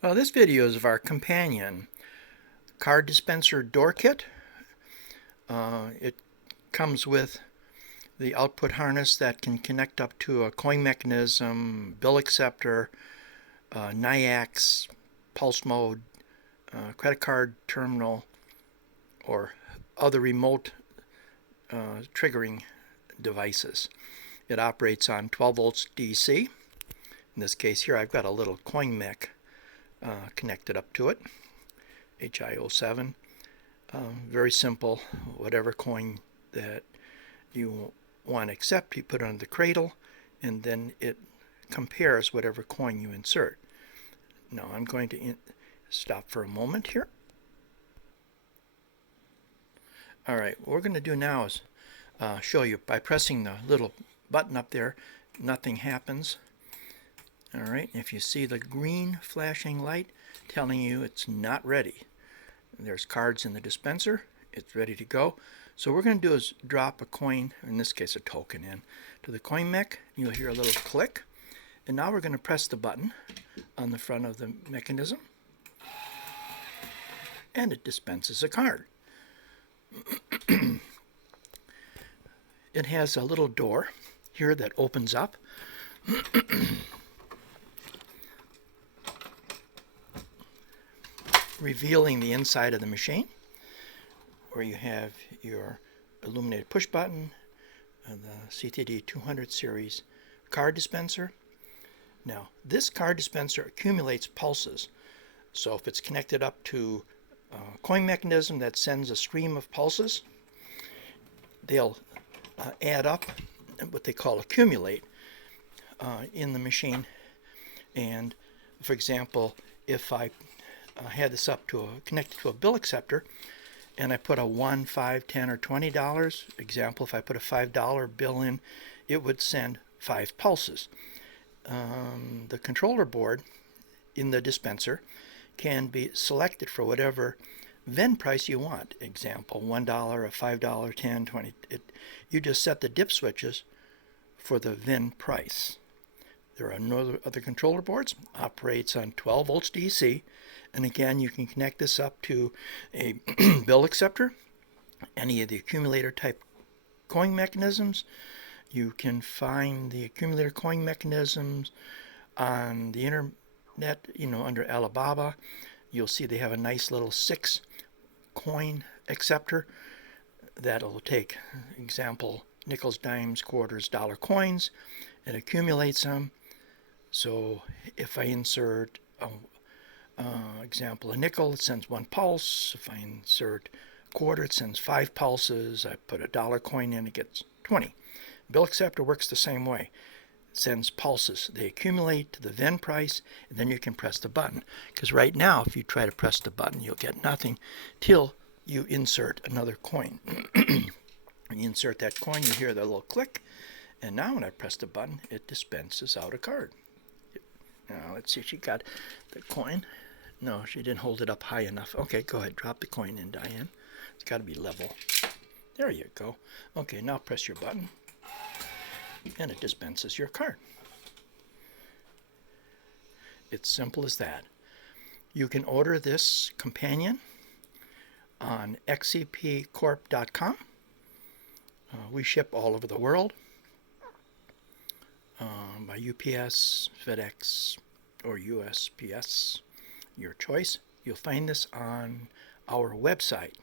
This video is of our companion card dispenser door kit. It comes with the output harness that can connect up to a coin mechanism, bill acceptor, Nayax, pulse mode, credit card terminal, or other remote triggering devices. It operates on 12 volts DC. In this case here I've got a little coin mech connected up to it, HI07. Very simple. Whatever coin that you want to accept, you put it on the cradle, and then it compares whatever coin you insert. Now I'm going to stop for a moment here. Alright, what we're going to do now is show you by pressing the little button up there, nothing happens. Alright, if you see the green flashing light telling you it's not ready, there's cards in the dispenser, it's ready to go. So what we're going to do is drop a coin, in this case a token, in to the coin mech. You'll hear a little click, and now we're going to press the button on the front of the mechanism, and it dispenses a card. It has a little door here that opens up. Revealing the inside of the machine, where you have your illuminated push button, the CTD 200 series card dispenser. Now, this card dispenser accumulates pulses. So if it's connected up to a coin mechanism that sends a stream of pulses, they'll add up, what they call accumulate, in the machine. And for example, if I had this up to connected to a bill acceptor, and I put a $1, $5, $10, or $20. Example, if I put a $5 bill in, it would send 5 pulses. The controller board in the dispenser can be selected for whatever Vend price you want. Example, $1, a $5, $10, $20. You just set the dip switches for the Vend price. There are no other controller boards. Operates on 12 volts DC. And again, you can connect this up to a bill acceptor, any of the accumulator type coin mechanisms. You can find the accumulator coin mechanisms on the internet, under Alibaba. You'll see they have a nice little 6 coin acceptor that'll take, example, nickels, dimes, quarters, dollar coins. It accumulates them. So if I insert example, a nickel, it sends 1 pulse. If I insert a quarter, it sends 5 pulses. I put a dollar coin in, it gets 20. Bill acceptor works the same way. It sends pulses. They accumulate to the Vend price, and then you can press the button. Because right now, if you try to press the button, you'll get nothing till you insert another coin. When you insert that coin, you hear the little click, and now when I press the button, it dispenses out a card. Now, let's see if she got the coin. No, she didn't hold it up high enough. Okay, go ahead. Drop the coin in, Diane. It's got to be level. There you go. Okay, now press your button, and it dispenses your card. It's simple as that. You can order this companion on XCPcorp.com. We ship all over the world. By UPS, FedEx, or USPS, your choice. You'll find this on our website,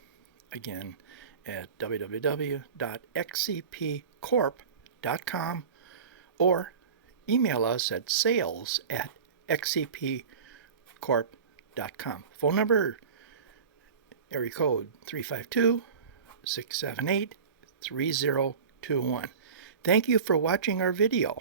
again, at www.xcpcorp.com, or email us at sales@xcpcorp.com. Phone number, area code 352-678-3021. Thank you for watching our video.